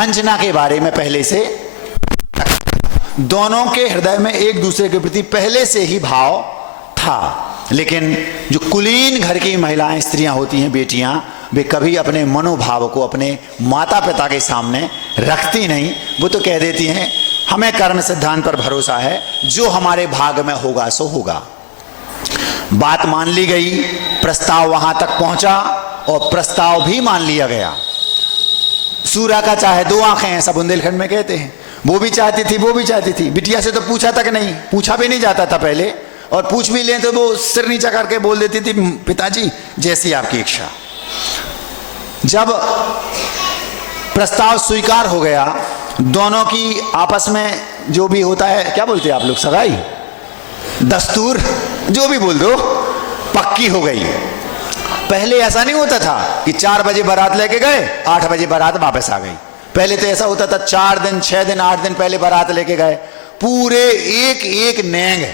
अंजना के बारे में पहले से, दोनों के हृदय में एक दूसरे के प्रति पहले से ही भाव था। लेकिन जो कुलीन घर की महिलाएं, स्त्रियां होती हैं, बेटियां, वे कभी अपने मनोभाव को अपने माता पिता के सामने रखती नहीं। वो तो कह देती हैं हमें कर्म सिद्धांत पर भरोसा है, जो हमारे भाग में होगा सो होगा। बात मान ली गई, प्रस्ताव वहां तक पहुंचा और प्रस्ताव भी मान लिया गया। सूरा का चाहे दो आंखें हैं, सब बुंदेलखंड में कहते हैं। वो भी चाहती थी, वो भी चाहती थी। बिटिया से तो पूछा तक नहीं, पूछा भी नहीं जाता था पहले, और पूछ भी लें तो वो सिर नीचा करके बोल देती थी पिताजी जैसी आपकी इच्छा। जब प्रस्ताव स्वीकार हो गया, दोनों की आपस में जो भी होता है, क्या बोलते हैं आप लोग, सगाई, दस्तूर, जो भी बोल दो, पक्की हो गई। पहले ऐसा नहीं होता था कि 4 बजे बारात लेके गए, 8 बजे बारात वापस आ गई। पहले तो ऐसा होता था 4 दिन, 6 दिन, 8 दिन पहले बारात लेके गए। पूरे एक एक नेंग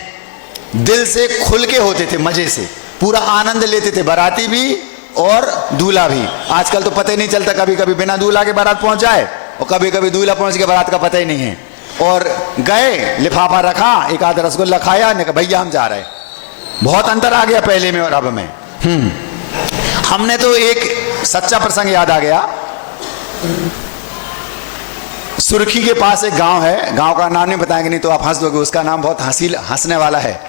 दिल से खुल के होते थे, मजे से पूरा आनंद लेते थे, बाराती भी और दूल्हा भी। आजकल तो पता ही नहीं चलता, कभी कभी बिना दूल्हा के बारात पहुंच जाए और कभी कभी दूल्हा पहुंच के बारात का पता ही नहीं है। और गए, लिफाफा रखा, एक आध रसगुल्ला खाया, ने कहा भैया हम जा रहे हैं। बहुत अंतर आ गया पहले में और अब में। हमने तो एक सच्चा प्रसंग याद आ गया। सुर्खी के पास एक गांव है, गांव का नाम नहीं बताएंगे नहीं तो आप हंस दोगे, उसका नाम बहुत हंसने वाला है।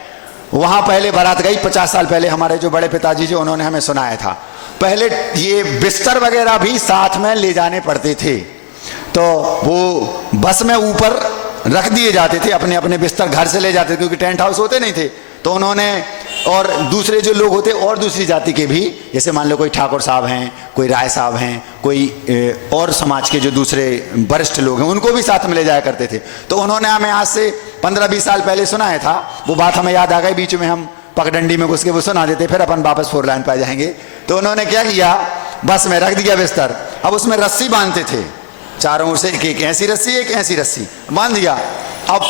वहां पहले बारात गई, 50 साल पहले हमारे जो बड़े पिताजी जी उन्होंने हमें सुनाया था। पहले ये बिस्तर वगैरह भी साथ में ले जाने पड़ते थे, तो वो बस में ऊपर रख दिए जाते थे, अपने अपने बिस्तर घर से ले जाते थे, क्योंकि टेंट हाउस होते नहीं थे। तो उन्होंने, और दूसरे जो लोग होते और दूसरी जाति के भी, जैसे मान लो कोई ठाकुर साहब हैं, कोई राय साहब हैं, कोई और समाज के जो दूसरे वरिष्ठ लोग हैं, उनको भी साथ में ले जाया करते थे। तो उन्होंने हमें आज से 15-20 साल पहले सुनाया था। वो बात हमें याद आ गई, बीच में हम पगडंडी में घुस के वो सुना देते, फिर अपन वापस 4 लाइन पे जाएंगे। तो उन्होंने क्या किया, बस में रख दिया बिस्तर, अब उसमें रस्सी बांधते थे, चारों ओर से एक ऐसी रस्सी, एक ऐसी रस्सी बांध दिया। अब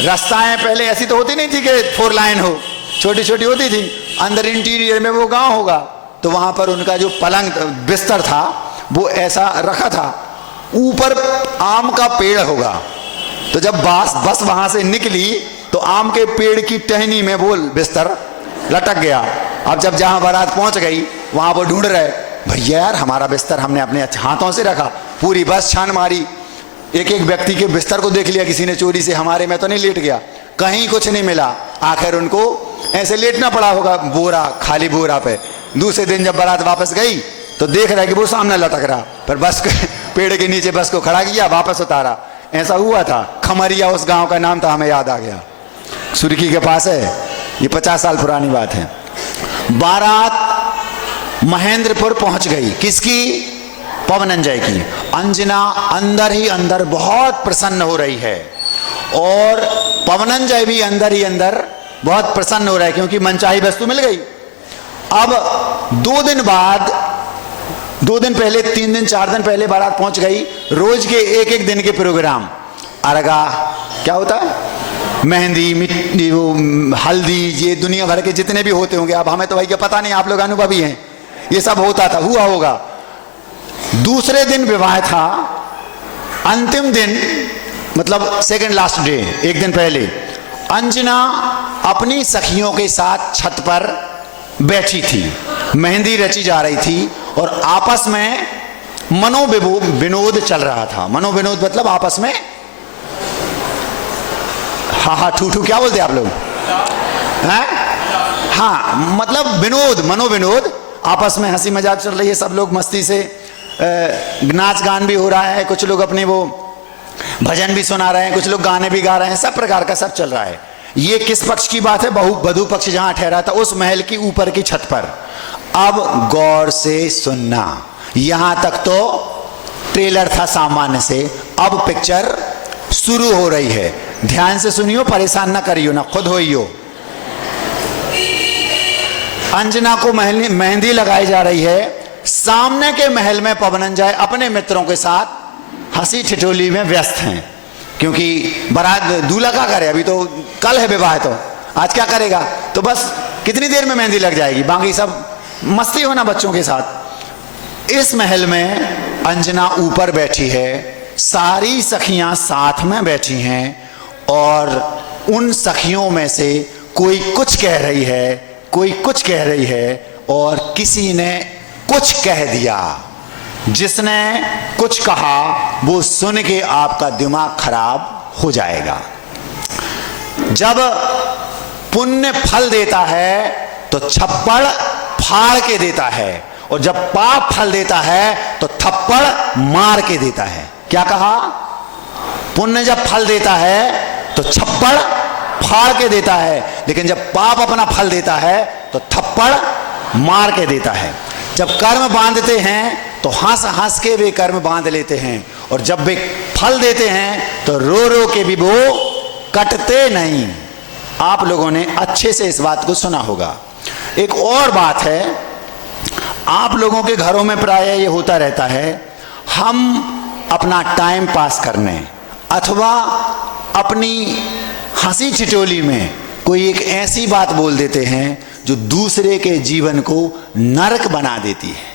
रास्ताएं पहले ऐसी तो होती नहीं थी कि 4 लाइन हो, छोटी छोटी होती थी। अंदर इंटीरियर में वो गांव होगा, तो वहां पर उनका जो पलंग बिस्तर था वो ऐसा रखा था, ऊपर आम का पेड़ होगा। तो जब बस वहां से निकली तो आम के पेड़ की टहनी में वो बिस्तर लटक गया। अब जब जहां बारात पहुंच गई वहां वो ढूंढ रहे, भैया यार हमारा बिस्तर हमने अपने हाथों से रखा। पूरी बस छान मारी, एक एक व्यक्ति के बिस्तर को देख लिया किसी ने चोरी से, हमारे में तो नहीं लेट गया, कहीं कुछ नहीं मिला। आखिर उनको ऐसे लेटना पड़ा होगा बोरा, खाली बोरा पे। दूसरे दिन जब बारात वापस गई तो देख रहा है कि वो सामने लटक रहा, पर बस पेड़ के नीचे बस को खड़ा किया, वापस उतारा। ऐसा हुआ था। खमरिया उस गांव का नाम था, हमें याद आ गया, सुर्खी के पास है। ये 50 साल पुरानी बात है। बारात महेंद्रपुर पहुंच गई, किसकी, पवनंजय की। अंजना अंदर ही अंदर बहुत प्रसन्न हो रही है, और पवनंजय भी अंदर ही अंदर बहुत प्रसन्न हो रहा है, क्योंकि मनचाही वस्तु मिल गई। अब 2 दिन बाद, 2 दिन पहले, 3 दिन 4 दिन पहले बारात पहुंच गई। रोज के एक एक दिन के प्रोग्राम, अरगा क्या होता है, मेहंदी, मिट्टी, वो हल्दी, ये दुनिया भर के जितने भी होते होंगे, अब हमें तो भाई क्या पता नहीं, आप लोग अनुभवी हैं, ये सब होता था, हुआ होगा। दूसरे दिन विवाह था, अंतिम दिन मतलब सेकंड लास्ट डे, एक दिन पहले अंजना अपनी सखियों के साथ छत पर बैठी थी, मेहंदी रची जा रही थी, और आपस में मनोविनोद चल रहा था। मनोविनोद मतलब आपस में हा ठू क्या बोलते आप लोग, हैं? हाँ, मतलब विनोद, मनोविनोद, आपस में हंसी मजाक चल रही है, सब लोग मस्ती से, नाच गान भी हो रहा है, कुछ लोग अपने वो भजन भी सुना रहे हैं, कुछ लोग गाने भी गा रहे हैं, सब प्रकार का सब चल रहा है। ये किस पक्ष की बात है, वधू पक्ष जहां ठहरा था, उस महल की ऊपर की छत पर। अब गौर से सुनना, यहां तक तो ट्रेलर था सामान्य से, अब पिक्चर शुरू हो रही है। ध्यान से सुनियो, परेशान ना करियो, ना खुद होइयो। अंजना को मेहंदी लगाई जा रही है। सामने के महल में पवनंजय अपने मित्रों के साथ हंसी ठिठोली में व्यस्त हैं, क्योंकि बारात दूल्हा क्या करे, अभी तो कल है विवाह, तो आज क्या करेगा, तो बस कितनी देर में मेहंदी लग जाएगी, बाकी सब मस्ती होना बच्चों के साथ। इस महल में अंजना ऊपर बैठी है, सारी सखियां साथ में बैठी हैं और उन सखियों में से कोई कुछ कह रही है, कोई कुछ कह रही है और किसी ने कुछ कह दिया। जिसने कुछ कहा वो सुन के आपका दिमाग खराब हो जाएगा। जब पुण्य फल देता है तो छप्पड़ फाड़ के देता है और जब पाप फल देता है तो थप्पड़ मार के देता है। क्या कहा? पुण्य जब फल देता है तो छप्पड़ फाड़ के देता है, लेकिन जब पाप अपना फल देता है तो थप्पड़ मार के देता है। जब कर्म बांधते हैं तो हंस हंस के वे कर्म बांध लेते हैं और जब वे फल देते हैं तो रो रो के भी वो कटते नहीं। आप लोगों ने अच्छे से इस बात को सुना होगा। एक और बात है, आप लोगों के घरों में प्रायः ये होता रहता है, हम अपना टाइम पास करने अथवा अपनी हंसी ठिठोली में कोई एक ऐसी बात बोल देते हैं जो दूसरे के जीवन को नरक बना देती है।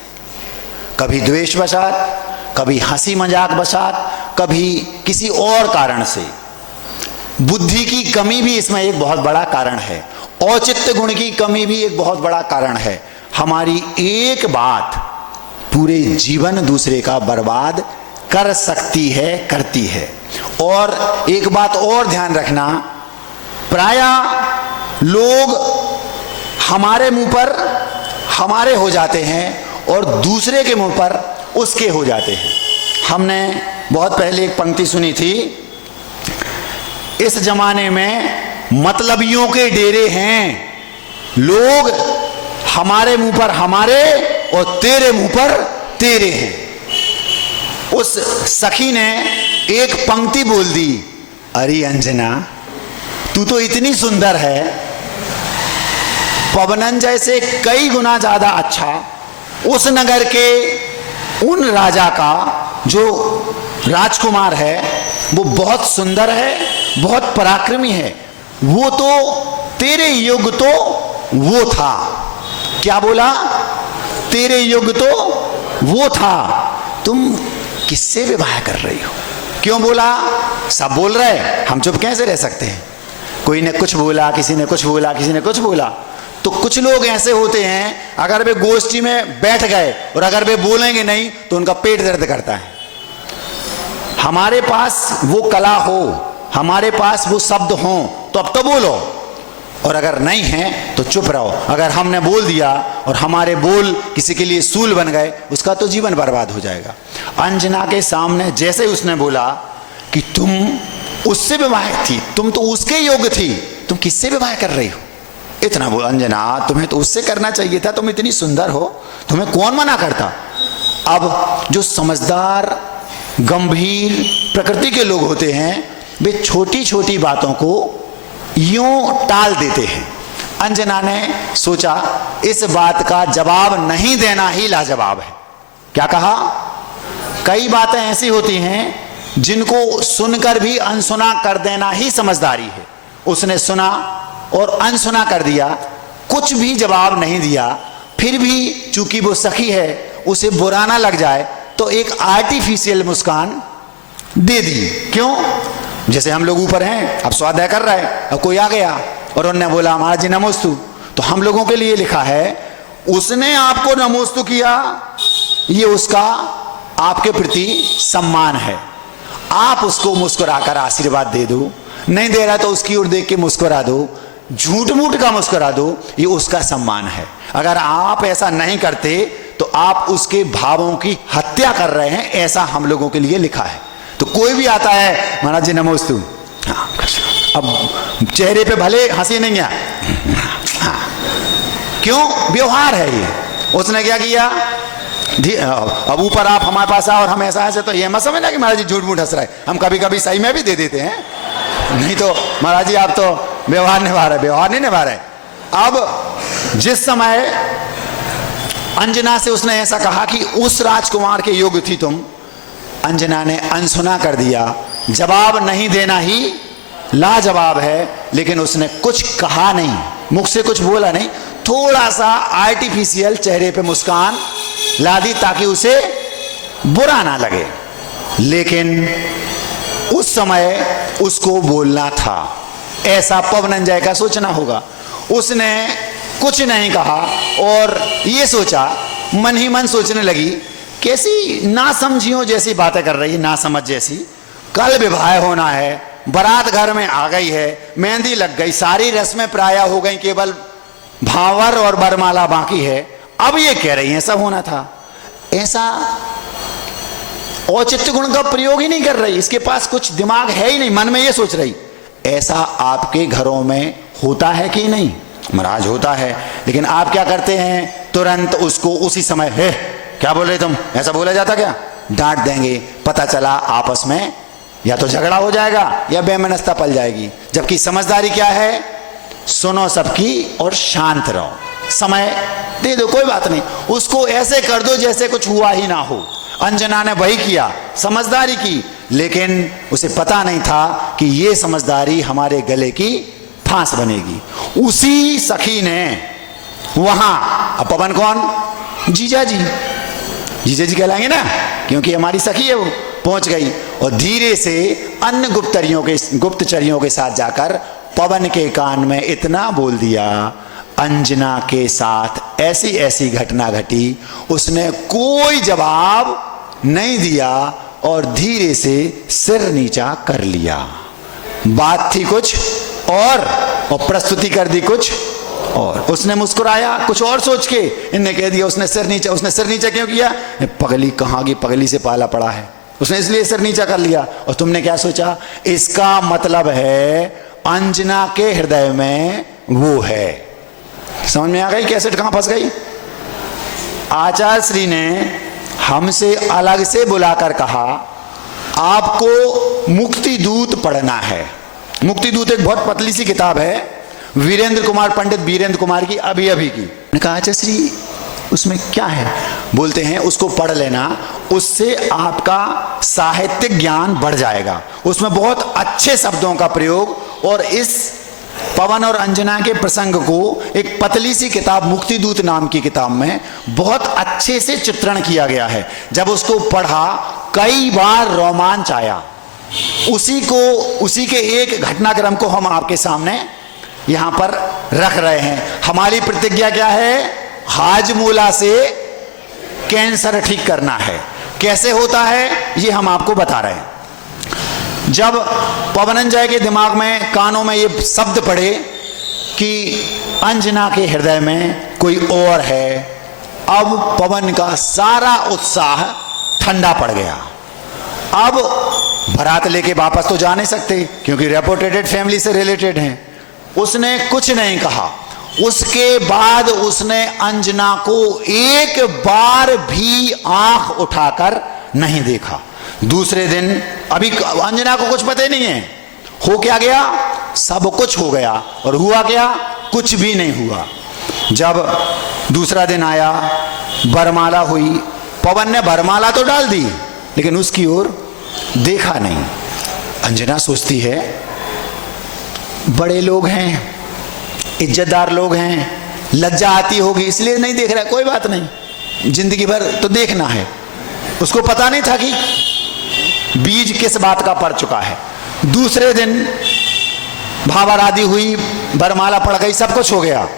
कभी द्वेष वशात, कभी हंसी मजाक वशात, कभी किसी और कारण से। बुद्धि की कमी भी इसमें एक बहुत बड़ा कारण है, औचित्य गुण की कमी भी एक बहुत बड़ा कारण है। हमारी एक बात पूरे जीवन दूसरे का बर्बाद कर सकती है, करती है। और एक बात और ध्यान रखना, प्रायः लोग हमारे मुंह पर हमारे हो जाते हैं और दूसरे के मुंह पर उसके हो जाते हैं। हमने बहुत पहले एक पंक्ति सुनी थी, इस जमाने में मतलबियों के डेरे हैं, लोग हमारे मुंह पर हमारे और तेरे मुंह पर तेरे हैं। उस सखी ने एक पंक्ति बोल दी, अरे अंजना तू तो इतनी सुंदर है, पवनन जैसे कई गुना ज्यादा अच्छा उस नगर के उन राजा का जो राजकुमार है वो बहुत सुंदर है, बहुत पराक्रमी है, वो तो तेरे युग तो वो था। क्या बोला? तेरे युग तो वो था, तुम किससे विवाह कर रही हो? क्यों बोला? सब बोल रहे, हम चुप कैसे रह सकते हैं? कोई ने कुछ बोला, किसी ने कुछ बोला, किसी ने कुछ बोला। तो कुछ लोग ऐसे होते हैं, अगर वे गोष्ठी में बैठ गए और अगर वे बोलेंगे नहीं तो उनका पेट दर्द करता है। हमारे पास वो कला हो, हमारे पास वो शब्द हो तो अब तो बोलो, और अगर नहीं है तो चुप रहो। अगर हमने बोल दिया और हमारे बोल किसी के लिए सूल बन गए, उसका तो जीवन बर्बाद हो जाएगा। अंजना के सामने जैसे उसने बोला कि तुम उससे विवाह थी, तुम तो उसके योग्य थी, तुम किससे विवाह कर रही हो? इतना बोल, अंजना तुम्हें तो उससे करना चाहिए था, तुम इतनी सुंदर हो, तुम्हें कौन मना करता? अब जो समझदार गंभीर प्रकृति के लोग होते हैं वे छोटी छोटी बातों को यूं टाल देते हैं। अंजना ने सोचा इस बात का जवाब नहीं देना ही लाजवाब है। क्या कहा? कई बातें ऐसी होती हैं जिनको सुनकर भी अनसुना कर देना ही समझदारी है। उसने सुना और अनसुना कर दिया, कुछ भी जवाब नहीं दिया। फिर भी चूंकि वो सखी है, उसे बुरा ना लग जाए तो एक आर्टिफिशियल मुस्कान दे दी। क्यों? जैसे हम लोग ऊपर हैं, अब स्वाध्याय कर रहा है, अब कोई आ गया और उन्होंने बोला महाराज जी नमोस्तु, तो हम लोगों के लिए लिखा है उसने आपको नमोस्तु किया, ये उसका आपके प्रति सम्मान है। आप उसको मुस्कुराकर आशीर्वाद दे दो, नहीं दे रहा तो उसकी ओर देख के मुस्कुरा दो, झूठ मूठ का मुस्कुरा दो, ये उसका सम्मान है। अगर आप ऐसा नहीं करते तो आप उसके भावों की हत्या कर रहे हैं, ऐसा हम लोगों के लिए लिखा है। तो कोई भी आता है महाराज जी नमोस्तु, हाँ, अब चेहरे पे भले हंसी नहीं है, हाँ, क्यों? व्यवहार है ये। उसने क्या किया? अब ऊपर आप हमारे पास आओ और हम ऐसा ऐसे, तो ये मत समझना कि महाराज जी झूठ मूठ हंस रहा है। हम कभी कभी सही में भी दे देते हैं, नहीं तो महाराज जी आप तो व्यवहार निभा रहे, व्यवहार नहीं निभा रहे। अब जिस समय अंजना से उसने ऐसा कहा कि उस राजकुमार के योग्य थी तुम, अंजना ने अनसुना कर दिया। जवाब नहीं देना ही लाजवाब है, लेकिन उसने कुछ कहा नहीं, मुख से कुछ बोला नहीं, थोड़ा सा आर्टिफिशियल चेहरे पे मुस्कान ला दी ताकि उसे बुरा ना लगे। लेकिन उस समय उसको बोलना था, ऐसा पवनंजय का सोचना होगा। उसने कुछ नहीं कहा और ये सोचा, मन ही मन सोचने लगी, कैसी नासमझियों जैसी बातें कर रही, नासमझ जैसी। कल विवाह होना है, बारात घर में आ गई है, मेहंदी लग गई, सारी रस्में प्राय हो गई, केवल भावर और बरमाला बाकी है। अब ये कह रही है सब होना था। ऐसा औचित्य गुण का प्रयोग ही नहीं कर रही, इसके पास कुछ दिमाग है ही नहीं, मन में ये सोच रही। ऐसा आपके घरों में होता है कि नहीं? महाराज होता है, लेकिन आप क्या करते हैं? तुरंत उसको उसी समय, है क्या बोल रहे तुम, ऐसा बोला जाता क्या? डांट देंगे। पता चला आपस में या तो झगड़ा हो जाएगा या बेमनस्ता पल जाएगी। जबकि समझदारी क्या है? सुनो सबकी और शांत रहो, समय दे दो, कोई बात नहीं, उसको ऐसे कर दो जैसे कुछ हुआ ही ना हो। अंजना ने वही किया, समझदारी की, लेकिन उसे पता नहीं था कि ये समझदारी हमारे गले की फांस बनेगी। उसी सखी ने वहां, अब पवन कौन? जीजा जी, जीजा जी कहलाएंगे ना, क्योंकि हमारी सखी है, वो पहुंच गई और धीरे से अन्य गुप्तचरियों के साथ जाकर पवन के कान में इतना बोल दिया, अंजना के साथ ऐसी ऐसी घटना घटी। उसने कोई जवाब नहीं दिया और धीरे से सिर नीचा कर लिया। बात थी कुछ और प्रस्तुति कर दी कुछ और। उसने मुस्कुराया कुछ और सोच के, इनने कह दिया उसने सिर नीचा। उसने सिर नीचा क्यों किया? पगली कहाँ की, पगली से पाला पड़ा है, उसने इसलिए सिर नीचा कर लिया। और तुमने क्या सोचा? इसका मतलब है अंजना के हृदय में वो है। समझ में आ गई कैसेट कहां फंस गई? आचार्य श्री ने हमसे अलग से बुलाकर कहा, आपको मुक्ति दूत पढ़ना है। मुक्ति दूत एक बहुत पतली सी किताब है, वीरेंद्र कुमार, पंडित वीरेंद्र कुमार की, अभी अभी की। मैंने कहा आचार्य श्री उसमें क्या है? बोलते हैं उसको पढ़ लेना, उससे आपका साहित्यिक ज्ञान बढ़ जाएगा। उसमें बहुत अच्छे शब्दों का प्रयोग और इस पवन और अंजना के प्रसंग को एक पतली सी किताब मुक्ति दूत नाम की किताब में बहुत अच्छे से चित्रण किया गया है। जब उसको पढ़ा कई बार रोमांच आया। उसी के एक घटनाक्रम को हम आपके सामने यहां पर रख रहे हैं। हमारी प्रतिज्ञा क्या है? हाजमूला से कैंसर ठीक करना है। कैसे होता है ये हम आपको बता रहे हैं। जब पवनंजय के दिमाग में, कानों में ये शब्द पड़े कि अंजना के हृदय में कोई और है, अब पवन का सारा उत्साह ठंडा पड़ गया। अब बारात लेके वापस तो जा नहीं सकते क्योंकि रेपुटेटेड फैमिली से रिलेटेड हैं। उसने कुछ नहीं कहा। उसके बाद उसने अंजना को एक बार भी आंख उठाकर नहीं देखा। दूसरे दिन, अभी अंजना को कुछ पता ही नहीं है हो क्या गया, सब कुछ हो गया और हुआ क्या? कुछ भी नहीं हुआ। जब दूसरा दिन आया, बरमाला हुई, पवन ने बरमाला तो डाल दी लेकिन उसकी ओर देखा नहीं। अंजना सोचती है बड़े लोग हैं, इज्जतदार लोग हैं, लज्जा आती होगी इसलिए नहीं देख रहा। कोई बात नहीं, जिंदगी भर तो देखना है। उसको पता नहीं था कि बीज किस बात का पड़ चुका है। दूसरे दिन भावर आदि हुई, बरमाला पड़ गई, सब कुछ हो गया।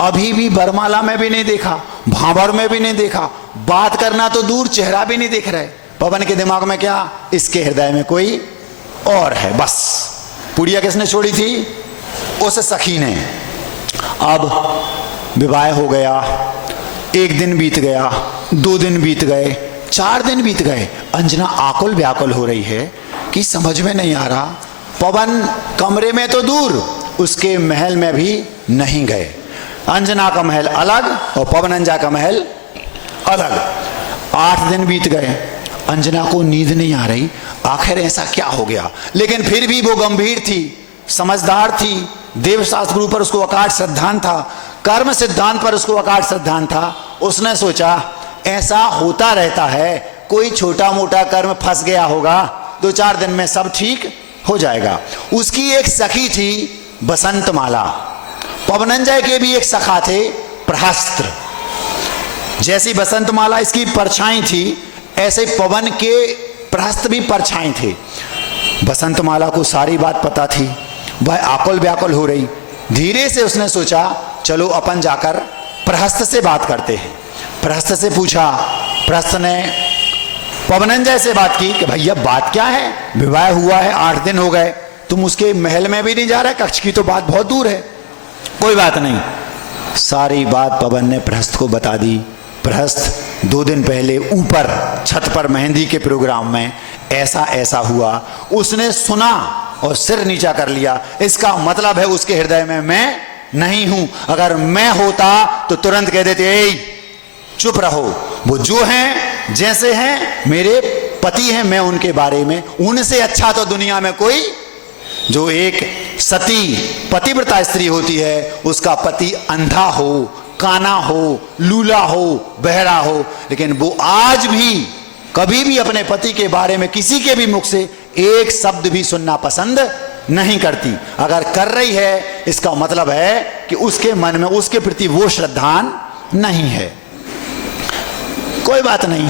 अभी भी बरमाला में भी नहीं देखा, भावर में भी नहीं देखा, बात करना तो दूर, चेहरा भी नहीं देख रहे। पवन के दिमाग में क्या? इसके हृदय में कोई और है। बस पुड़िया किसने छोड़ी थी? उस सखी ने। अब विवाह हो गया, एक दिन बीत गया, 2 दिन बीत गए, 4 दिन बीत गए। अंजना आकुल व्याकुल हो रही है कि समझ में नहीं आ रहा। पवन कमरे में तो दूर, उसके महल में भी नहीं गए। अंजना का महल अलग और पवनंजा का महल अलग। 8 दिन बीत गए, अंजना को नींद नहीं आ रही। आखिर ऐसा क्या हो गया? लेकिन फिर भी वो गंभीर थी, समझदार थी। देवशास्त्र गुरु पर उसको अकाट श्रद्धान था, कर्म सिद्धांत पर उसको अकाट श्रद्धान था। उसने सोचा ऐसा होता रहता है, कोई छोटा मोटा कर्म फंस गया होगा, 2-4 दिन में सब ठीक हो जाएगा। उसकी एक सखी थी बसंतमाला। पवनंजय के भी एक सखा थे प्रहस्त्र। जैसी बसंतमाला इसकी परछाई थी, ऐसे पवन के प्रहस्त भी परछाई थे। बसंतमाला को सारी बात पता थी, वह आकुल व्याकुल हो रही। धीरे से उसने सोचा चलो अपन जाकर प्रहस्त से बात करते हैं। प्रहस्त से पूछा, प्रहस्त ने पवनंजय से बात की कि भैया बात क्या है, विवाह हुआ है 8 दिन हो गए, तुम उसके महल में भी नहीं जा रहे, कक्ष की तो बात बहुत दूर है। कोई बात नहीं, सारी बात पवन ने प्रहस्त को बता दी। प्रहस्त 2 दिन पहले ऊपर छत पर मेहंदी के प्रोग्राम में ऐसा ऐसा हुआ, उसने सुना और सिर नीचा कर लिया। इसका मतलब है उसके हृदय में मैं नहीं हूं। अगर मैं होता तो तुरंत कह देते ए चुप रहो, वो जो हैं जैसे हैं मेरे पति हैं, मैं उनके बारे में, उनसे अच्छा तो दुनिया में कोई, जो एक सती पतिव्रता स्त्री होती है उसका पति अंधा हो, काना हो, लूला हो, बहरा हो, लेकिन वो आज भी कभी भी अपने पति के बारे में किसी के भी मुख से एक शब्द भी सुनना पसंद नहीं करती। अगर कर रही है इसका मतलब है कि उसके मन में उसके प्रति वो श्रद्धा नहीं है। कोई बात नहीं,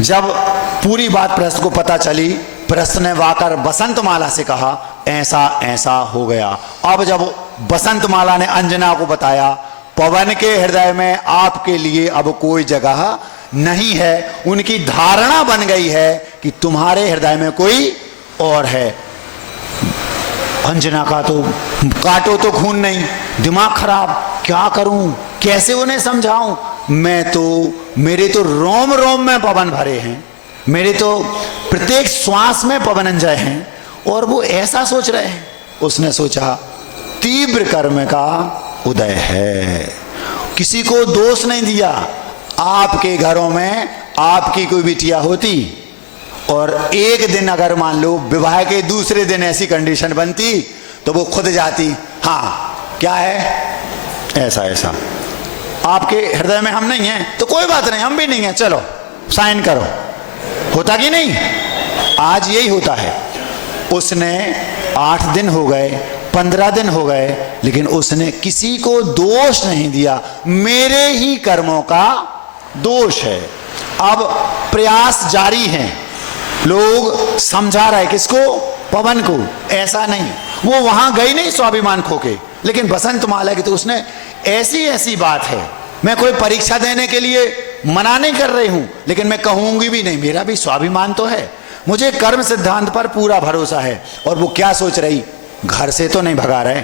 जब पूरी बात प्रहस्त को पता चली, प्रहस्त ने वाकर बसंतमाला से कहा ऐसा ऐसा हो गया। अब जब बसंतमाला ने अंजना को बताया, पवन के हृदय में आपके लिए अब कोई जगह नहीं है, उनकी धारणा बन गई है कि तुम्हारे हृदय में कोई और है। अंजना का तो काटो तो खून नहीं, दिमाग खराब, क्या करूं, कैसे उन्हें समझाऊं, मेरे तो रोम रोम में पवन भरे हैं, मेरे तो प्रत्येक श्वास में पवनंजय हैं, और वो ऐसा सोच रहे हैं। उसने सोचा तीव्र कर्म का उदय है, किसी को दोष नहीं दिया। आपके घरों में आपकी कोई बिटिया होती और एक दिन अगर मान लो विवाह के दूसरे दिन ऐसी कंडीशन बनती तो वो खुद जाती, हाँ क्या है ऐसा ऐसा, आपके हृदय में हम नहीं हैं तो कोई बात नहीं, हम भी नहीं हैं, चलो साइन करो। होता कि नहीं? आज यही होता है। उसने 8 दिन हो गए, 15 दिन हो गए, लेकिन उसने किसी को दोष नहीं दिया, मेरे ही कर्मों का दोष है। अब प्रयास जारी हैं, लोग समझा रहे किसको, पवन को। ऐसा नहीं, वो वहां गई नहीं स्वाभिमान खो के, लेकिन बसंतमाला की तो उसने ऐसी ऐसी बात है। मैं कोई परीक्षा देने के लिए मना नहीं कर रही हूं, लेकिन मैं कहूंगी भी नहीं, मेरा भी स्वाभिमान तो है, मुझे कर्म सिद्धांत पर पूरा भरोसा है। और वो क्या सोच रही, घर से तो नहीं भगा रहे,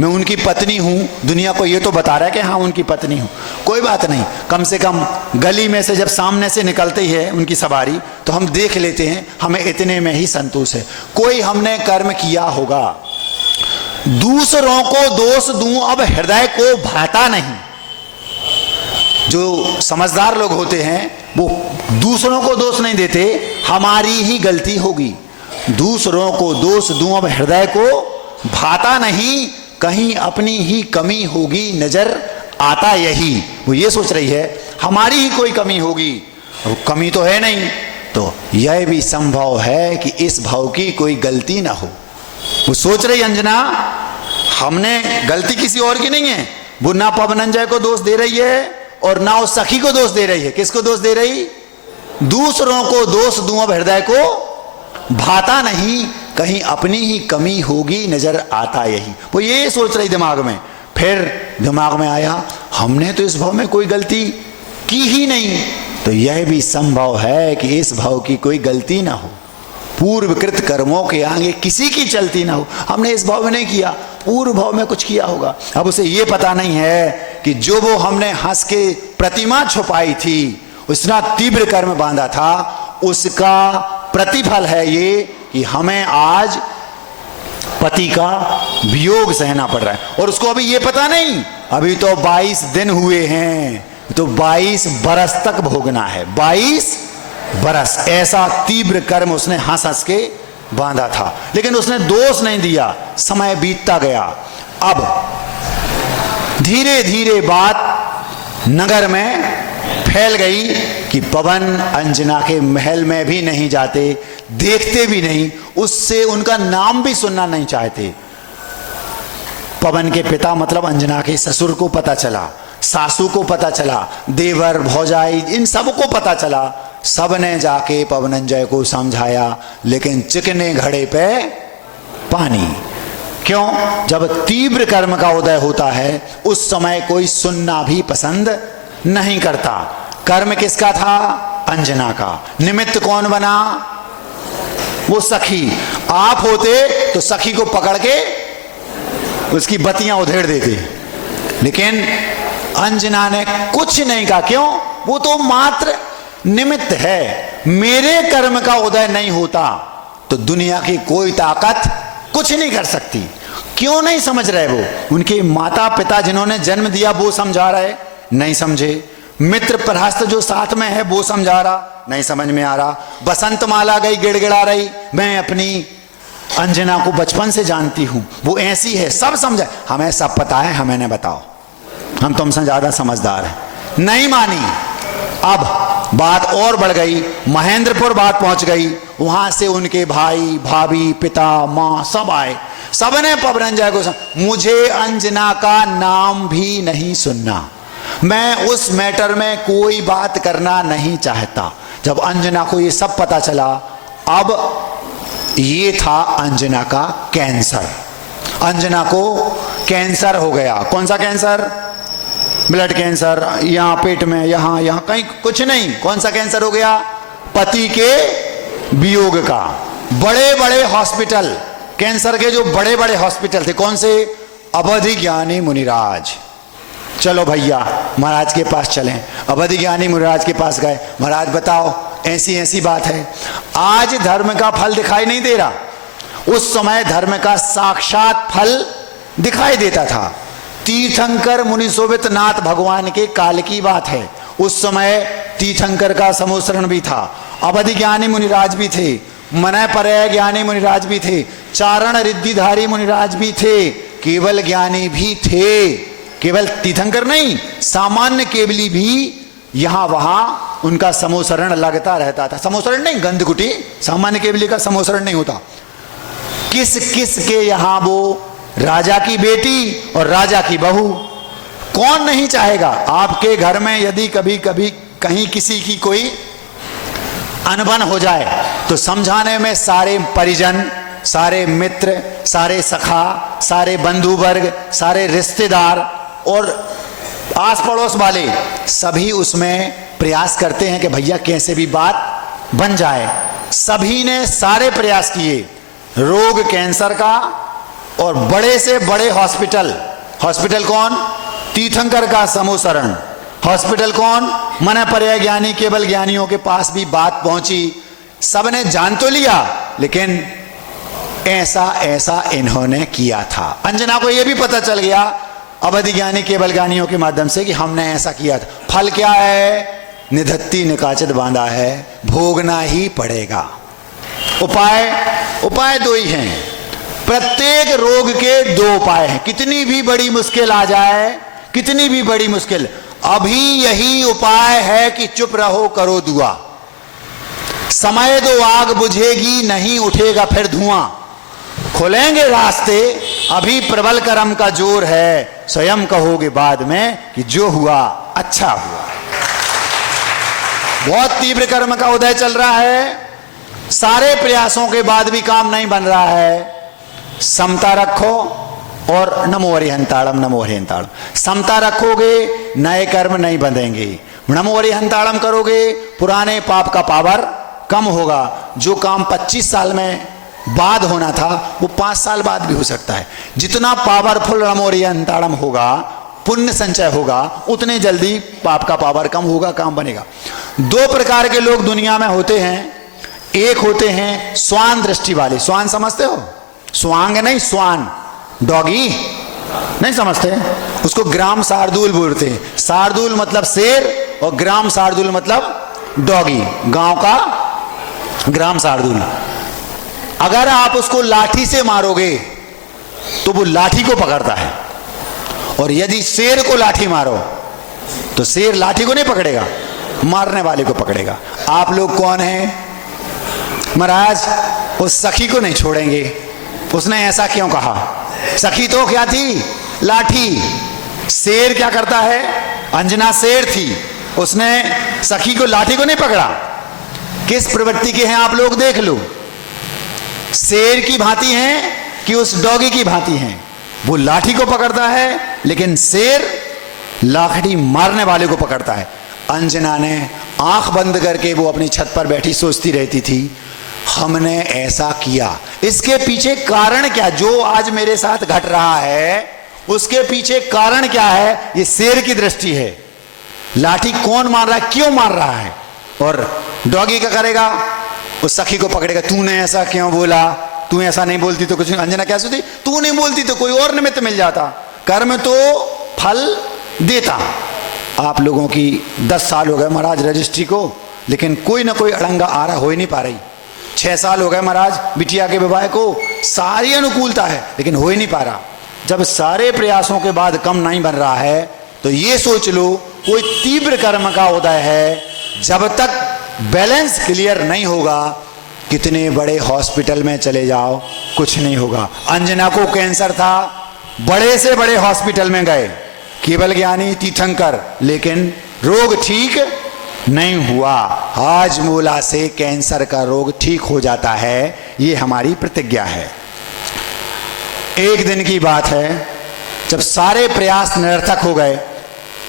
मैं उनकी पत्नी हूं, दुनिया को ये तो बता रहा है कि हाँ उनकी पत्नी हूं। कोई बात नहीं, कम से कम गली में से जब सामने से निकलते ही है उनकी सवारी तो हम देख लेते हैं, हमें इतने में ही संतोष है। कोई हमने कर्म किया होगा, दूसरों को दोष दूं अब हृदय को भाता नहीं। जो समझदार लोग होते हैं वो दूसरों को दोष नहीं देते, हमारी ही गलती होगी। दूसरों को दोष दूं अब हृदय को भाता नहीं, कहीं अपनी ही कमी होगी नजर आता यही। वो ये सोच रही है हमारी ही कोई कमी होगी, वो कमी तो है नहीं, तो यह भी संभव है कि इस भाव की कोई गलती ना हो। वो सोच रही अंजना हमने गलती किसी और की नहीं है। वो ना पवनंजय को दोष दे रही है और ना उस सखी को दोष दे रही है। किसको दोष दे रही? दूसरों को दोष दूं अब हृदय को भाता नहीं, कहीं अपनी ही कमी होगी नजर आता यही। वो ये सोच रही दिमाग में। फिर दिमाग में आया हमने तो इस भाव में कोई गलती की ही नहीं, तो यह भी संभव है कि इस भाव की कोई गलती ना हो, पूर्वकृत कर्मों के आगे किसी की चलती ना हो। हमने इस भाव में नहीं किया, पूर्व भाव में कुछ किया होगा। अब उसे ये पता नहीं है कि जो वो हमने हंस के प्रतिमा छुपाई थी, उसना तीव्र कर्म बांधा था, उसका प्रतिफल है ये कि हमें आज पति का वियोग सहना पड़ रहा है। और उसको अभी ये पता नहीं, अभी तो 22 दिन हुए हैं, तो 22 बरस तक भोगना है। 22 बरस ऐसा तीव्र कर्म उसने हंस हंस के बांधा था, लेकिन उसने दोष नहीं दिया। समय बीतता गया। अब धीरे धीरे बात नगर में फैल गई कि पवन अंजना के महल में भी नहीं जाते, देखते भी नहीं, उससे उनका नाम भी सुनना नहीं चाहते। पवन के पिता मतलब अंजना के ससुर को पता चला, सासू को पता चला, देवर भौजाई इन सबको पता चला सबने जाके पवनंजय को समझाया, लेकिन चिकने घड़े पे पानी। क्यों? जब तीव्र कर्म का उदय होता है उस समय कोई सुनना भी पसंद नहीं करता। कर्म किसका था? अंजना का। निमित्त कौन बना? वो सखी। आप होते तो सखी को पकड़ के उसकी बत्तियां उधेड़ देते, लेकिन अंजना ने कुछ नहीं कहा। क्यों? वो तो मात्र निमित्त है। मेरे कर्म का उदय नहीं होता तो दुनिया की कोई ताकत कुछ नहीं कर सकती। क्यों नहीं समझ रहे? वो उनके माता पिता जिन्होंने जन्म दिया वो समझा रहे, नहीं समझे। मित्र प्रहस्त जो साथ में है वो समझा रहा, नहीं समझ में आ रहा। बसंत माला गई गिड़गिड़ा रही, मैं अपनी अंजना को बचपन से जानती हूं, वो ऐसी है, सब समझा। हमें सब पता है, हमें नहीं बताओ, हम तुमसे ज्यादा समझदार हैं। नहीं मानी। अब बात और बढ़ गई, महेंद्रपुर बात पहुंच गई। वहां से उनके भाई भाभी पिता मां सब आए, सबने पवनंजय को मुझे अंजना का नाम भी नहीं सुनना, मैं उस मैटर में कोई बात करना नहीं चाहता। जब अंजना को ये सब पता चला, अब ये था अंजना का कैंसर। अंजना को कैंसर हो गया। कौन सा कैंसर? ब्लड कैंसर, यहां पेट में, यहां कहीं कुछ नहीं। कौन सा कैंसर हो गया? पति के वियोग का। बड़े बड़े हॉस्पिटल, कैंसर के जो बड़े बड़े हॉस्पिटल थे, कौन से? अवधि ज्ञानी मुनिराज। चलो भैया महाराज के पास चलें। अवधि ज्ञानी मुनिराज के पास गए। महाराज बताओ, ऐसी ऐसी बात है। आज धर्म का फल दिखाई नहीं दे रहा, उस समय धर्म का साक्षात फल दिखाई देता था। तीर्थंकर मुनिशोभित नाथ भगवान के काल की बात है। उस समय तीर्थंकर का समोसरण भी था, अवधि ज्ञानी मुनिराज भी थे, मनय परय ज्ञानी मुनिराज भी थे, चारण रिद्धिधारी मुनिराज भी थे, केवल ज्ञानी भी थे। केवल तीर्थंकर नहीं, सामान्य केवली भी यहां वहां उनका समोसरण लगता रहता था। समोसरण नहीं, गंधकुटी। सामान्य केवली का समोसरण नहीं होता। किस किस के यहां वो राजा की बेटी और राजा की बहू। कौन नहीं चाहेगा? आपके घर में यदि कभी कभी कहीं किसी की कोई अनबन हो जाए तो समझाने में सारे परिजन, सारे मित्र, सारे सखा, सारे बंधु वर्ग, सारे रिश्तेदार और आस पड़ोस वाले सभी उसमें प्रयास करते हैं कि भैया कैसे भी बात बन जाए। सभी ने सारे प्रयास किए। रोग कैंसर का, और बड़े से बड़े हॉस्पिटल। हॉस्पिटल कौन? तीर्थंकर का समोसरण। हॉस्पिटल कौन? मन पर्याय ज्ञानी केवल ज्ञानियों के पास भी बात पहुंची। सबने जान तो लिया, लेकिन ऐसा ऐसा इन्होंने किया था। अंजना को यह भी पता चल गया अवधि ज्ञानी केवल ज्ञानियों के माध्यम से कि हमने ऐसा किया था। फल क्या है? निधत्ती निकाचित बांधा है, भोगना ही पड़ेगा। उपाय दो ही हैं। प्रत्येक रोग के दो उपाय हैं। कितनी भी बड़ी मुश्किल आ जाए, कितनी भी बड़ी मुश्किल, अभी यही उपाय है कि चुप रहो, करो दुआ। समय दो आग बुझेगी, नहीं उठेगा फिर धुआं। खुलेंगे रास्ते, अभी प्रबल कर्म का जोर है। स्वयं कहोगे बाद में कि जो हुआ अच्छा हुआ। बहुत तीव्र कर्म का उदय चल रहा है, सारे प्रयासों के बाद भी काम नहीं बन रहा है। समता रखो और नमो हरिहंताड़म नमो हरिहंताड़म। समता रखोगे, नए कर्म नहीं बंधेंगे। नमो हरिहंताड़म करोगे, पुराने पाप का पावर कम होगा। जो काम 25 साल में बाद होना था वो 5 साल बाद भी हो सकता है। जितना पावरफुल नमो हरिहंताड़म होगा, पुण्य संचय होगा, उतने जल्दी पाप का पावर कम होगा, काम बनेगा। दो प्रकार के लोग दुनिया में होते हैं। एक होते हैं स्वान दृष्टि वाले। स्वान समझते हो? स्वांग नहीं, स्वान, डॉगी नहीं समझते? उसको ग्राम शार्दूल बोलते हैं। शार्दूल मतलब शेर और ग्राम शार्दूल मतलब डॉगी, गांव का ग्राम शार्दूल। अगर आप उसको लाठी से मारोगे तो वो लाठी को पकड़ता है, और यदि शेर को लाठी मारो तो शेर लाठी को नहीं पकड़ेगा, मारने वाले को पकड़ेगा। आप लोग कौन हैं? महाराज उस सखी को नहीं छोड़ेंगे। उसने ऐसा क्यों कहा? सखी तो क्या थी? लाठी। शेर क्या करता है? अंजना शेर थी, उसने सखी को लाठी को नहीं पकड़ा, किस प्रवृत्ति के हैं आप लोग देख लो। शेर की भांति हैं कि उस डॉगी की भांति हैं। वो लाठी को पकड़ता है, लेकिन शेर लाठी मारने वाले को पकड़ता है। अंजना ने आंख बंद करके वो अपनी छत पर बैठी सोचती रहती थी, हमने ऐसा किया, इसके पीछे कारण क्या? जो आज मेरे साथ घट रहा है उसके पीछे कारण क्या है? ये शेर की दृष्टि है। लाठी कौन मार रहा है, क्यों मार रहा है? और डॉगी क्या करेगा? उस सखी को पकड़ेगा, तूने ऐसा क्यों बोला, तू ऐसा नहीं बोलती तो कुछ। अंजना क्या सोचती, तू नहीं बोलती तो कोई और निमित्त मिल जाता, कर्म तो फल देता। आप लोगों की 10 साल हो गए महाराज रजिस्ट्री को, लेकिन कोई ना कोई अड़ंगा आ रहा, हो ही नहीं पा रही। 6 साल हो गए महाराज बिटिया के विवाह को, सारी अनुकूलता है लेकिन हो ही नहीं पा रहा। जब सारे प्रयासों के बाद कम नहीं बन रहा है तो ये सोच लो कोई तीव्र कर्म का उदय है। जब तक बैलेंस क्लियर नहीं होगा, कितने बड़े हॉस्पिटल में चले जाओ कुछ नहीं होगा। अंजना को कैंसर था, बड़े से बड़े हॉस्पिटल में गए, केवल ज्ञानी तीर्थंकर, लेकिन रोग ठीक नहीं हुआ। हाजमोला से कैंसर का रोग ठीक हो जाता है, ये हमारी प्रतिज्ञा है। एक दिन की बात है, जब सारे प्रयास निरर्थक हो गए,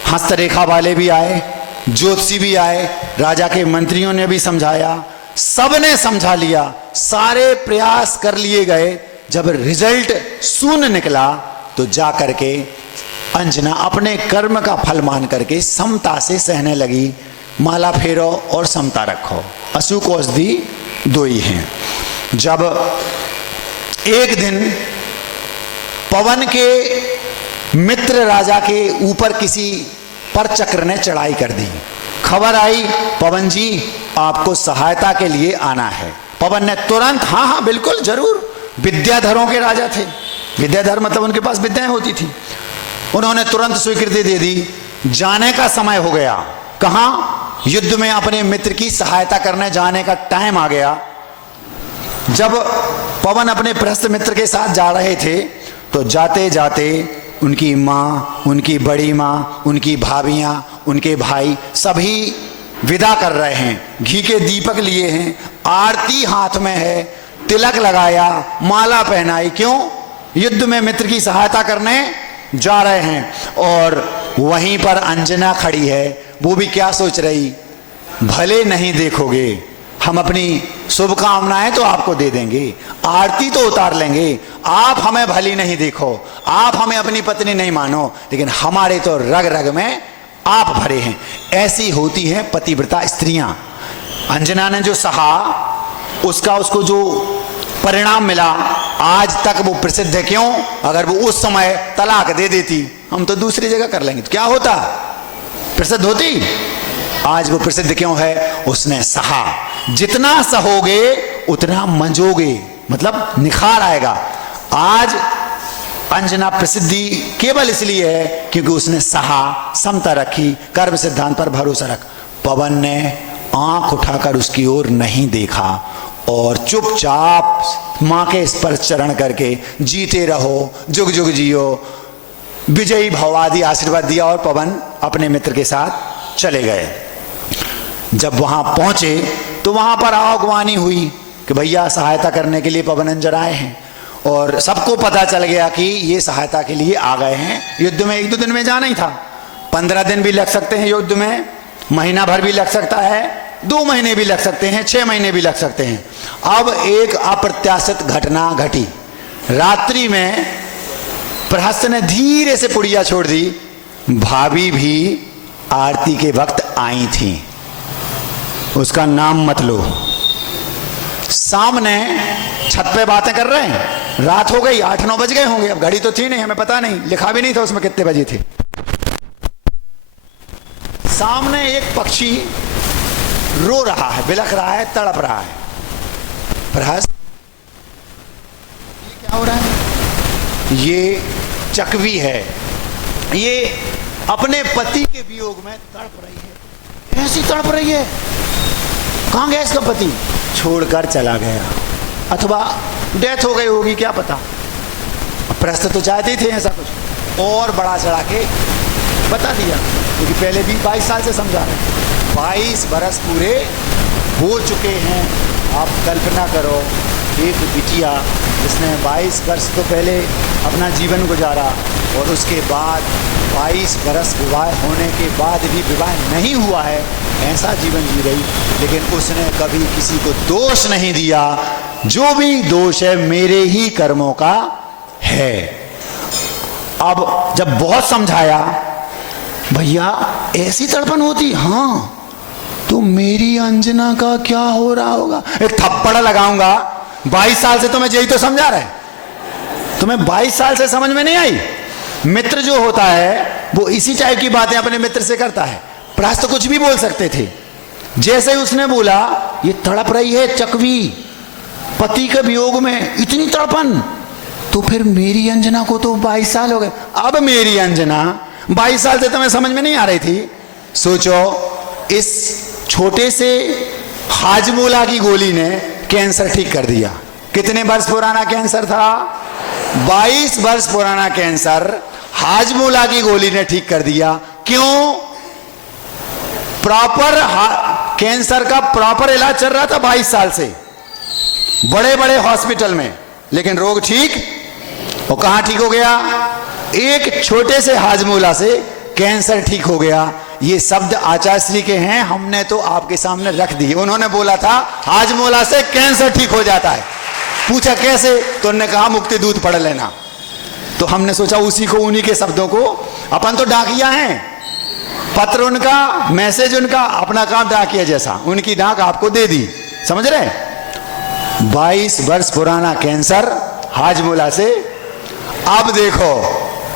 हस्तरेखा वाले भी आए, ज्योतिषी भी आए, राजा के मंत्रियों ने भी समझाया, सबने समझा लिया, सारे प्रयास कर लिए गए। जब रिजल्ट शून्य निकला तो जा करके अंजना अपने कर्म का फल मान करके समता से सहने लगी। माला फेरो और समता रखो, अशुक औषधि दो ही हैं। जब एक दिन पवन के मित्र राजा के ऊपर किसी पर चक्र ने चढ़ाई कर दी, खबर आई पवन जी आपको सहायता के लिए आना है। पवन ने तुरंत हाँ हाँ बिल्कुल जरूर, विद्याधरों के राजा थे, विद्याधर मतलब उनके पास विद्याएं होती थी, उन्होंने तुरंत स्वीकृति दे दी। जाने का समय हो गया, कहाँ? युद्ध में अपने मित्र की सहायता करने जाने का टाइम आ गया। जब पवन अपने प्रहस्त मित्र के साथ जा रहे थे तो जाते जाते उनकी माँ, उनकी बड़ी माँ, उनकी भाभियाँ, उनके भाई सभी विदा कर रहे हैं। घी के दीपक लिए हैं, आरती हाथ में है, तिलक लगाया, माला पहनाई। क्यों? युद्ध में मित्र की सहायता करने जा रहे हैं। और वहीं पर अंजना खड़ी है, वो भी क्या सोच रही, भले नहीं देखोगे, हम अपनी शुभकामनाएं तो आपको दे देंगे, आरती तो उतार लेंगे, आप हमें भली नहीं देखो, आप हमें अपनी पत्नी नहीं मानो, लेकिन हमारे तो रग रग में आप भरे हैं। ऐसी होती हैं पतिव्रता स्त्रियां। अंजना ने जो सहा उसका उसको जो परिणाम मिला आज तक वो प्रसिद्ध है। क्यों? अगर वो उस समय तलाक दे देती, हम तो दूसरी जगह कर लेंगे, तो क्या होता, प्रसिद्ध होती। आज वो प्रसिद्ध क्यों है? उसने सहा। जितना सहोगे उतना मंजोगे, मतलब निखार आएगा। आज अंजना प्रसिद्धि केवल इसलिए है क्योंकि उसने सहा, समता रखी, कर्म सिद्धांत पर भरोसा रख। पवन ने आंख उठाकर उसकी ओर नहीं देखा और चुपचाप मां के स्पर्श चरण करके जीते रहो, जुग जुग जियो, विजयी भव आदि आशीर्वाद दिया और पवन अपने मित्र के साथ चले गए। जब वहां पहुंचे तो वहां पर आगवानी हुई कि भैया सहायता करने के लिए पवन अंजर आए हैं, और सबको पता चल गया कि ये सहायता के लिए आ गए हैं। युद्ध में 1-2 दिन में जाना ही था, 15 दिन भी लग सकते हैं युद्ध में, महीना भर भी लग सकता है, 2 महीने भी लग सकते हैं, 6 महीने भी लग सकते हैं। अब एक अप्रत्याशित घटना घटी। रात्रि में प्रहस्त ने धीरे से पुड़िया छोड़ दी, भाभी भी आरती के वक्त आई थी, उसका नाम मत लो। सामने छत पे बातें कर रहे हैं, रात हो गई, 8-9 बज गए होंगे, अब घड़ी तो थी नहीं, हमें पता नहीं, लिखा भी नहीं था उसमें कितने बजे थे। सामने एक पक्षी रो रहा है, बिलख रहा है, तड़प रहा है। प्रहस्त, ये क्या हो रहा है? ये चकवी है, ये अपने पति के वियोग में तड़प रही है, ऐसी तड़प रही है। कहां गया इसका पति? छोड़कर चला गया, अथवा डेथ हो गई होगी, क्या पता। प्रहस्त तो चाहते ही थे ऐसा कुछ, और बड़ा चढ़ा के बता दिया, क्योंकि पहले भी 22 साल से समझा रहे, 22 बरस पूरे हो चुके हैं। आप कल्पना करो, एक बिटिया जिसने 22 वर्ष तो पहले अपना जीवन गुजारा और उसके बाद 22 वर्ष विवाह होने के बाद भी विवाह नहीं हुआ है, ऐसा जीवन जी रही, लेकिन उसने कभी किसी को दोष नहीं दिया। जो भी दोष है मेरे ही कर्मों का है। अब जब बहुत समझाया, भैया ऐसी तड़पन होती, हाँ तो मेरी अंजना का क्या हो रहा होगा, एक थप्पड़ लगाऊंगा। 22 साल से तुम्हें यही तो समझा रहे, तुम्हें 22 साल से समझ में नहीं आई। मित्र जो होता है वो इसी टाइप की बातें अपने मित्र से करता है। प्रयास तो कुछ भी बोल सकते थे, जैसे ही उसने बोला ये तड़प रही है चकवी, पति के वियोग में इतनी तड़पन, तो फिर मेरी अंजना को तो 22 साल हो गए। अब मेरी अंजना 22 साल से तुम्हें समझ में नहीं आ रही थी। सोचो, इस छोटे से हाजमोला की गोली ने कैंसर ठीक कर दिया। कितने वर्ष पुराना कैंसर था? 22 वर्ष पुराना कैंसर हाजमोला की गोली ने ठीक कर दिया। क्यों? प्रॉपर कैंसर का प्रॉपर इलाज चल रहा था 22 साल से बड़े बड़े हॉस्पिटल में, लेकिन रोग ठीक, और कहां ठीक हो गया? एक छोटे से हाजमोला से कैंसर ठीक हो गया। ये शब्द आचार्य श्री के हैं, हमने तो आपके सामने रख दिए। उन्होंने बोला था हाजमोला से कैंसर ठीक हो जाता है। पूछा कैसे, तो उन्होंने कहा मुक्ति दूत पढ़ लेना। तो हमने सोचा उसी को, उन्हीं के शब्दों को, अपन तो डाकिया हैं, पत्र उनका, मैसेज उनका, अपना काम डाकिया जैसा, उनकी डाक आपको दे दी। समझ रहे? 22 वर्ष पुराना कैंसर हाजमोला से। अब देखो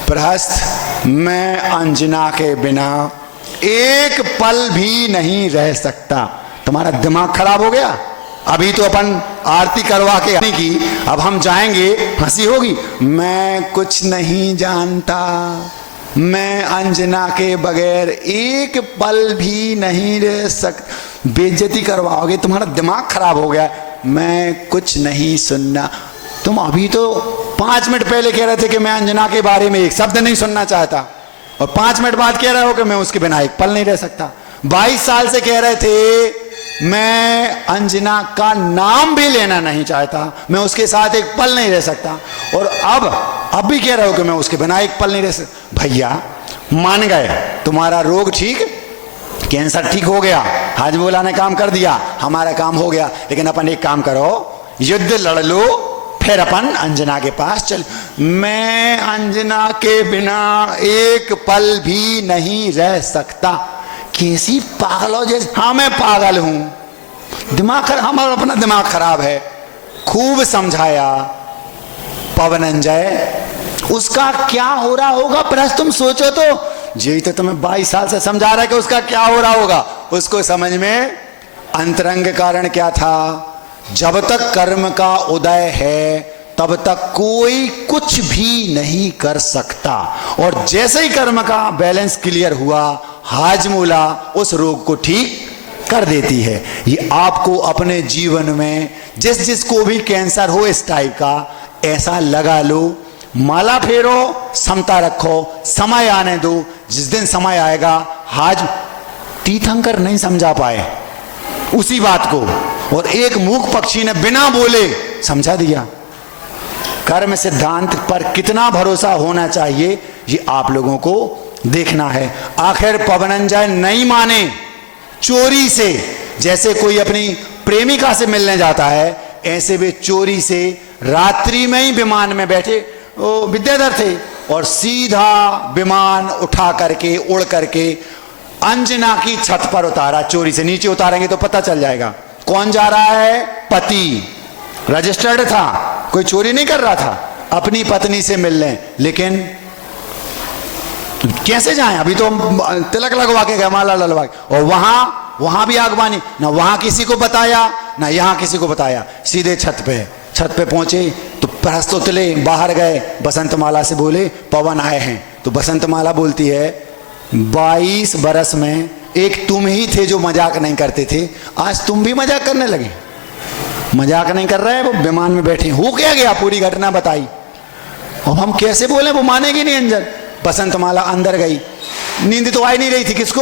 प्रहस्त, मैं अंजना के बिना एक पल भी नहीं रह सकता। तुम्हारा दिमाग खराब हो गया? अभी तो अपन आरती करवा के आने की, अब हम जाएंगे, हंसी होगी। मैं कुछ नहीं जानता, मैं अंजना के बगैर एक पल भी नहीं रह सकता। बेइज्जती करवाओगे, तुम्हारा दिमाग खराब हो गया। मैं कुछ नहीं सुनना। तुम अभी तो 5 मिनट पहले कह रहे थे कि मैं अंजना के बारे में एक शब्द नहीं सुनना चाहता, और 5 मिनट बाद कह रहे हो कि मैं उसके बिना एक पल नहीं रह सकता। 22 साल से कह रहे थे मैं अंजना का नाम भी लेना नहीं चाहता, मैं उसके साथ एक पल नहीं रह सकता, और अब भी कह रहे हो कि मैं उसके बिना एक पल नहीं रह सकता। भैया मान गए, तुम्हारा रोग ठीक, कैंसर ठीक हो गया, हाजमोला ने काम कर दिया, हमारा काम हो गया। लेकिन अपन एक काम करो, युद्ध लड़ लो, फिर अपन अंजना के पास चल। मैं अंजना के बिना एक पल भी नहीं रह सकता। कैसी पागल हो जैसे? हाँ मैं पागल हूं, दिमाग खराब, हमारा अपना दिमाग खराब है। खूब समझाया पवनंजय, उसका क्या हो रहा होगा? प्रश्न तुम सोचो तो, यही तो तुम्हें 22 साल से समझा रहा है कि उसका क्या हो रहा होगा। उसको समझ में अंतरंग कारण क्या था? जब तक कर्म का उदय है तब तक कोई कुछ भी नहीं कर सकता, और जैसे ही कर्म का बैलेंस क्लियर हुआ, हाजमोला उस रोग को ठीक कर देती है। ये आपको अपने जीवन में जिस जिसको भी कैंसर हो इस टाइप का, ऐसा लगा लो, माला फेरो, समता रखो, समय आने दो। जिस दिन समय आएगा, हाज तीर्थंकर नहीं समझा पाए उसी बात को, और एक मूक पक्षी ने बिना बोले समझा दिया। कर्म सिद्धांत पर कितना भरोसा होना चाहिए ये आप लोगों को देखना है। आखिर पवनंजय नहीं माने, चोरी से, जैसे कोई अपनी प्रेमिका से मिलने जाता है, ऐसे वे चोरी से रात्रि में ही विमान में बैठे, वो विद्याधर थे, और सीधा विमान उठा करके उड़ करके अंजना की छत पर उतारा। चोरी से नीचे उतारेंगे तो पता चल जाएगा कौन जा रहा है। पति रजिस्टर्ड था, कोई चोरी नहीं कर रहा था, अपनी पत्नी से मिलने। लेकिन कैसे जाएं? अभी तो तिलक लगवा के गए, माला लगवा के, और वहां भी आगवानी ना, वहां किसी को बताया ना यहां किसी को बताया, सीधे छत पे पहुंचे तो प्रस्तुतले बाहर गए, बसंतमाला से बोले पवन आए हैं। तो बसंतमाला बोलती है 22 बरस में एक तुम ही थे जो मजाक नहीं करते थे, आज तुम भी मजाक करने लगे। मजाक नहीं कर रहे हैं, वो विमान में बैठे, हो क्या गया, पूरी घटना बताई। अब हम कैसे बोले, वो मानेगी नहीं अंजन। बसंतमाला अंदर गई, नींद तो आई नहीं रही थी, किसको?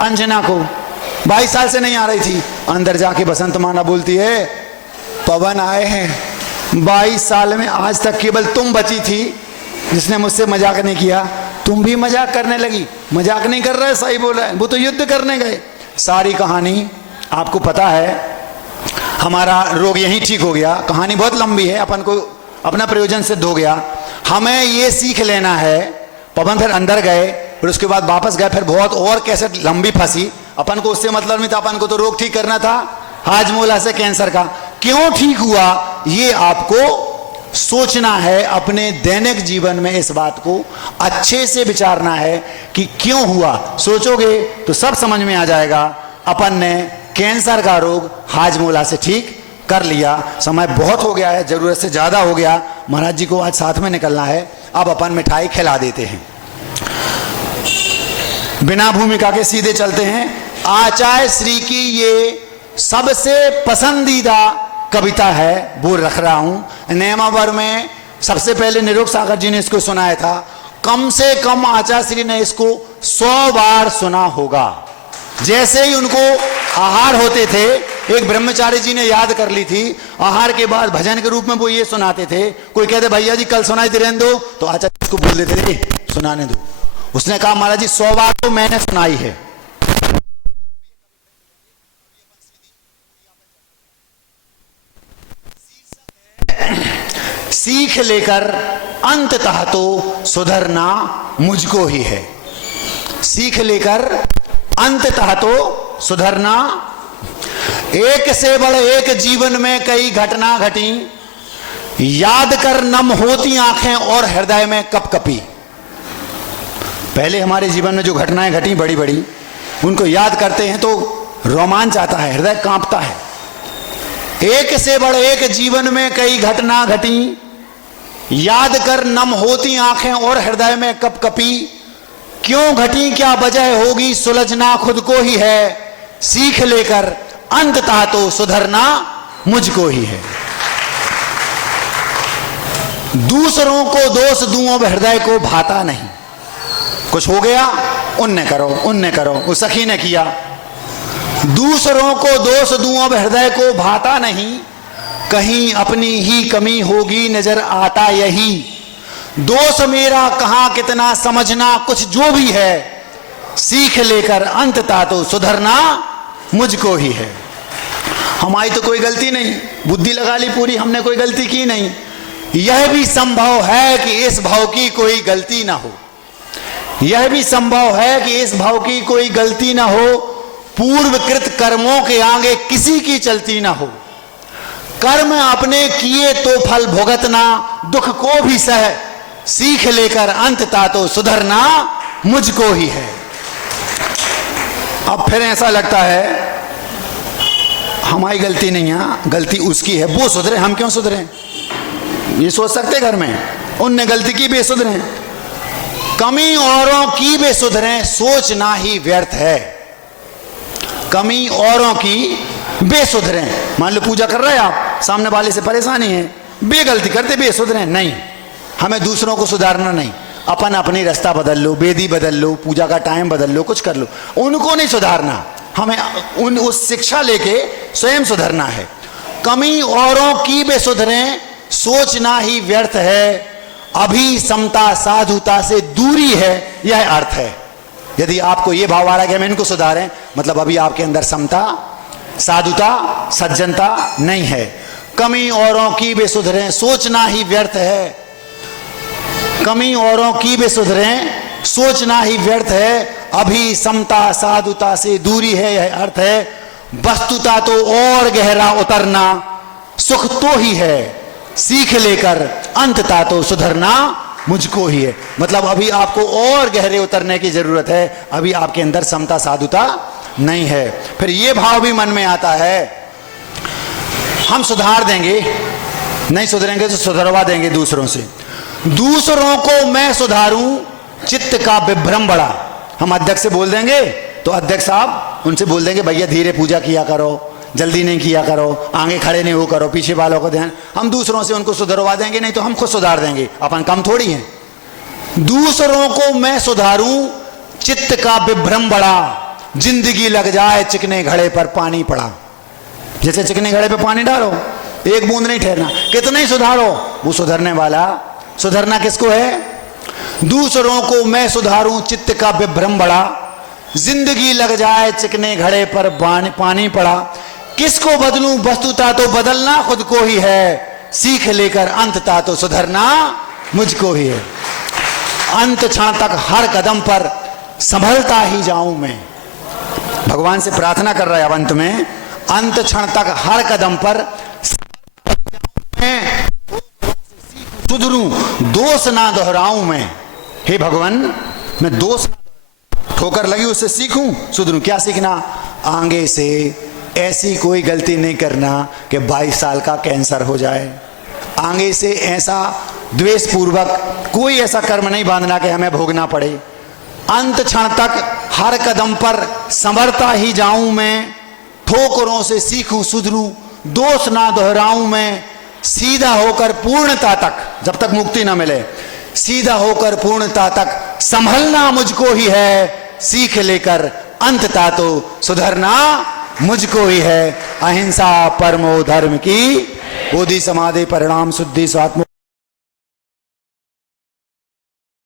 अंजना को। 22 साल से नहीं आ रही थी। अंदर जाके बसंत माना बोलती है, पवन आए हैं। 22 साल में आज तक केवल तुम बची थी जिसने मुझसे मजाक नहीं किया। तुम भी मजाक करने लगी। मजाक नहीं कर रहे, सही बोल रहे हैं, वो तो युद्ध करने गए। सारी कहानी आपको पता है। हमारा रोग यहीं ठीक हो गया। कहानी बहुत लंबी है, अपन को अपना प्रयोजन सिद्ध हो गया। हमें ये सीख लेना है। पवन फिर अंदर गए, फिर उसके बाद वापस गए, फिर बहुत और कैसेट लंबी फंसी। अपन को उससे मतलब नहीं था, अपन को तो रोग ठीक करना था हाजमोला से कैंसर का। क्यों ठीक हुआ ये आपको सोचना है। अपने दैनिक जीवन में इस बात को अच्छे से विचारना है कि क्यों हुआ। सोचोगे तो सब समझ में आ जाएगा। अपन ने कैंसर का रोग हाजमोला से ठीक कर लिया। समय बहुत हो गया है, जरूरत से ज्यादा हो गया। महाराज जी को आज साथ में निकलना है। अब अपन मिठाई खिला देते हैं। बिना भूमिका के सीधे चलते हैं। आचार्य श्री की ये सबसे पसंदीदा कविता है, वो रख रहा हूं। नेमावर में सबसे पहले निरोग सागर जी ने इसको सुनाया था। कम से कम आचार्य श्री ने इसको 100 बार सुना होगा। जैसे ही उनको आहार होते थे, एक ब्रह्मचारी जी ने याद कर ली थी, आहार के बाद भजन के रूप में वो ये सुनाते थे। कोई कहते भैया जी कल सुनाई दे रहने दो, तो आचार्य इसको बोल देते थे सुनाने दो। उसने कहा महाराज जी 100 बार तो मैंने सुनाई है। सीख लेकर अंततः तो सुधरना मुझको ही है। सीख लेकर अंततः तो सुधरना। एक से बढ़ एक जीवन में कई घटना घटी, याद कर नम होती आंखें और हृदय में कपकपी। पहले हमारे जीवन में जो घटनाएं घटी बड़ी बड़ी, उनको याद करते हैं तो रोमांच आता है, हृदय कांपता है। एक से बढ़ एक जीवन में कई घटना घटी, याद कर नम होती आंखें और हृदय में कपकपी। क्यों घटी क्या वजह होगी सुलझना खुद को ही है। सीख लेकर अंततः तो सुधरना मुझको ही है। दूसरों को दोष दूं अब हृदय को भाता नहीं। कुछ हो गया उनने करो, उस सखी ने किया। दूसरों को दोष दूं अब हृदय को भाता नहीं। कहीं अपनी ही कमी होगी नजर आता यही। दोष मेरा कहां कितना समझना कुछ जो भी है। सीख लेकर अंततः तो सुधरना मुझको ही है। हमारी तो कोई गलती नहीं, बुद्धि लगा ली पूरी, हमने कोई गलती की नहीं। यह भी संभव है कि इस भाव की कोई गलती ना हो। यह भी संभव है कि इस भाव की कोई गलती ना हो। पूर्वकृत कर्मों के आगे किसी की चलती ना हो। कर्म अपने किए तो फल भुगतना, दुख को भी सह। सीख लेकर अंततः तो सुधरना मुझको ही है। अब फिर ऐसा लगता है हमारी गलती नहीं है, गलती उसकी है, वो सुधरे, हम क्यों सुधरे। ये सोच सकते घर में, उनने गलती की वे सुधरे। कमी औरों की वे सुधरे, सोचना ही व्यर्थ है। कमी औरों की वे सुधरे। मान लो पूजा कर रहे हैं आप, सामने वाले से परेशानी है, बे गलती करते बे सुधरे नहीं। हमें दूसरों को सुधारना नहीं, अपन अपनी रास्ता बदल लो, बेदी बदल लो, पूजा का टाइम बदल लो, कुछ कर लो, उनको नहीं सुधारना। हमें उस शिक्षा लेके स्वयं सुधरना है। कमी औरों की वे सुधरे, सोचना ही व्यर्थ है। अभी समता साधुता से दूरी है, यह अर्थ है। यदि आपको यह भाव आ रहा है कि हम इनको सुधारें, मतलब अभी आपके अंदर समता साधुता सज्जनता नहीं है। कमी औरों की वे सुधरें, सोचना ही व्यर्थ है। कमी औरों की वे सुधरें, सोचना ही व्यर्थ है। अभी समता साधुता से दूरी है, यह अर्थ है। वस्तुता तो और गहरा उतरना सुख तो ही है। सीख लेकर अंततः तो सुधरना मुझको ही है। मतलब अभी आपको और गहरे उतरने की जरूरत है, अभी आपके अंदर समता साधुता नहीं है। फिर ये भाव भी मन में आता है, हम सुधार देंगे, नहीं सुधरेंगे तो सुधरवा देंगे दूसरों से। दूसरों को मैं सुधारूं, चित्त का विभ्रम बड़ा। हम अध्यक्ष से बोल देंगे तो अध्यक्ष साहब उनसे बोल देंगे भैया धीरे पूजा किया करो, जल्दी नहीं किया करो, आगे खड़े नहीं हो करो, पीछे वालों को ध्यान। हम दूसरों से उनको सुधरवा देंगे, नहीं तो हम खुद सुधार देंगे, अपन कम थोड़ी हैं। दूसरों को मैं सुधारूं, चित्त का विभ्रम बड़ा। जिंदगी लग जाए चिकने घड़े पर पानी पड़ा। जैसे चिकने घड़े पे पानी डालो, एक बूंद नहीं ठहरना, कितना ही सुधारो वो सुधरने वाला। सुधरना किसको है? दूसरों को मैं सुधारूं चित्त का विभ्रम बड़ा। जिंदगी लग जाए चिकने घड़े पर पानी पड़ा। किसको बदलूं वस्तुता तो बदलना खुद को ही है। सीख लेकर अंतता तो सुधरना मुझको ही है। अंत क्षण तक हर कदम पर संभलता ही जाऊं मैं। भगवान से प्रार्थना कर रहा है अब अंत में, अंत क्षण तक हर कदम पर मैं सुधरूं, दोष ना दोहराऊं मैं। हे भगवान, मैं दोष ठोकर लगी उससे सीखूं, सुधरूं। क्या सीखना? आगे से ऐसी कोई गलती नहीं करना कि 22 साल का कैंसर हो जाए। आगे से ऐसा द्वेष पूर्वक कोई ऐसा कर्म नहीं बांधना कि हमें भोगना पड़े। अंत क्षण तक हर कदम पर संभरता ही जाऊं मैं। ठोकरों से सीखूं सुधरूं, दोष ना दोहराऊं मैं। सीधा होकर पूर्णता तक, जब तक मुक्ति ना मिले, सीधा होकर पूर्णता तक संभलना मुझको ही है। सीख लेकर अंतता तो सुधरना मुझको ही है। अहिंसा परमो धर्म की, बोधि समाधि परिणाम शुद्धि स्वात्म